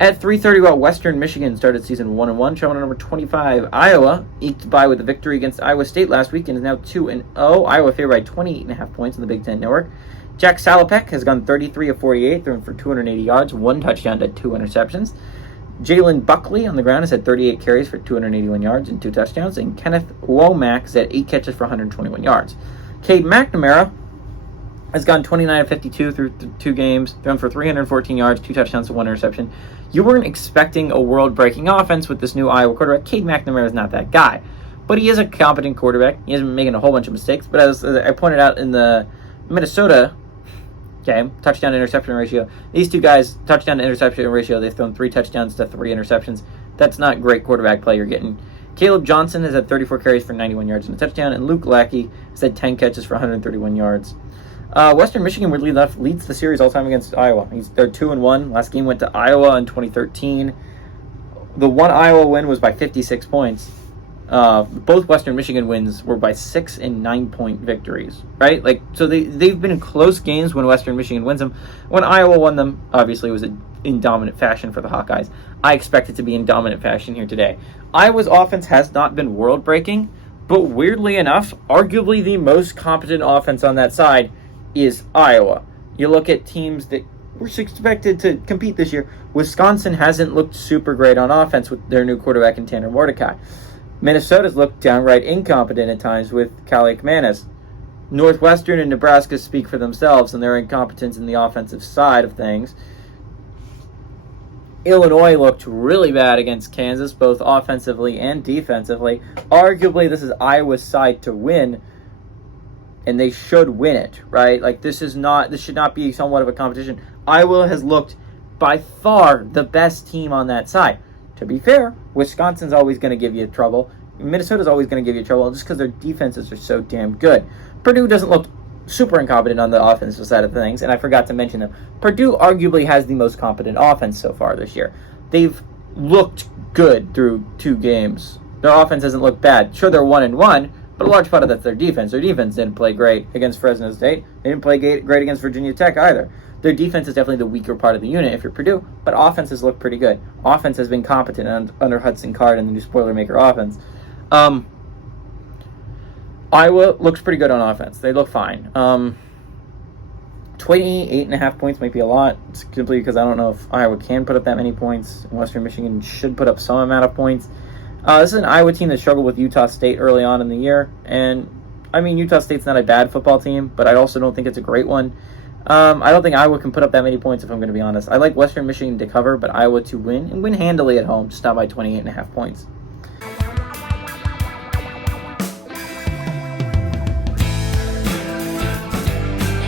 At 3:30, while Western Michigan started season 1-1, showing number 25, Iowa eked by with a victory against Iowa State last week and is now 2-0. Iowa favored by 28.5 points in the Big Ten Network. Jack Salopek has gone 33 of 48, thrown for 280 yards, 1 touchdown to 2 interceptions. Jalen Buckley on the ground has had 38 carries for 281 yards and 2 touchdowns. And Kenneth Womack has had 8 catches for 121 yards. Cade McNamara has gone 29 of 52 through 2 games, thrown for 314 yards, 2 touchdowns to 1 interception. You weren't expecting a world-breaking offense with this new Iowa quarterback. Cade McNamara is not that guy. But he is a competent quarterback. He hasn't been making a whole bunch of mistakes. But as I pointed out in the Minnesota game, touchdown-to-interception ratio, these two guys, touchdown-to-interception ratio, they've thrown 3 touchdowns to 3 interceptions. That's not great quarterback play you're getting. Caleb Johnson has had 34 carries for 91 yards and a touchdown, and Luke Lackey has had 10 catches for 131 yards. Western Michigan, weirdly enough, leads the series all time against Iowa. They're 2-1. Last game went to Iowa in 2013. The one Iowa win was by 56 points. Both Western Michigan wins were by 6 and 9-point victories, right? So they've been in close games when Western Michigan wins them. When Iowa won them, obviously it was in dominant fashion for the Hawkeyes. I expect it to be in dominant fashion here today. Iowa's offense has not been world-breaking, but weirdly enough, arguably the most competent offense on that side is Iowa. You look at teams that were expected to compete this year. Wisconsin hasn't looked super great on offense with their new quarterback in Tanner Mordecai. Minnesota's looked downright incompetent at times with Cal McManus. Northwestern and Nebraska speak for themselves and their incompetence in the offensive side of things. Illinois looked really bad against Kansas, both offensively and defensively. Arguably, this is Iowa's side to win, and they should win it, right? This should not be somewhat of a competition. Iowa has looked by far the best team on that side. To be fair, Wisconsin's always going to give you trouble. Minnesota's always going to give you trouble just because their defenses are so damn good. Purdue doesn't look super incompetent on the offensive side of things, and I forgot to mention them. Purdue arguably has the most competent offense so far this year. They've looked good through 2 games. Their offense hasn't looked bad. Sure, they're 1-1, but a large part of that's their defense. Their defense didn't play great against Fresno State. They didn't play great against Virginia Tech either. Their defense is definitely the weaker part of the unit if you're Purdue, but offenses look pretty good. Offense has been competent under Hudson Card and the new Spoilermaker offense. Iowa looks pretty good on offense. They look fine. 28.5 points might be a lot, simply because I don't know if Iowa can put up that many points. Western Michigan should put up some amount of points. This is an Iowa team that struggled with Utah State early on in the year, and Utah State's not a bad football team, but I also don't think it's a great one. I don't think Iowa can put up that many points, if I'm going to be honest. I like Western Michigan to cover, but Iowa to win, and win handily at home, just not by 28.5 points.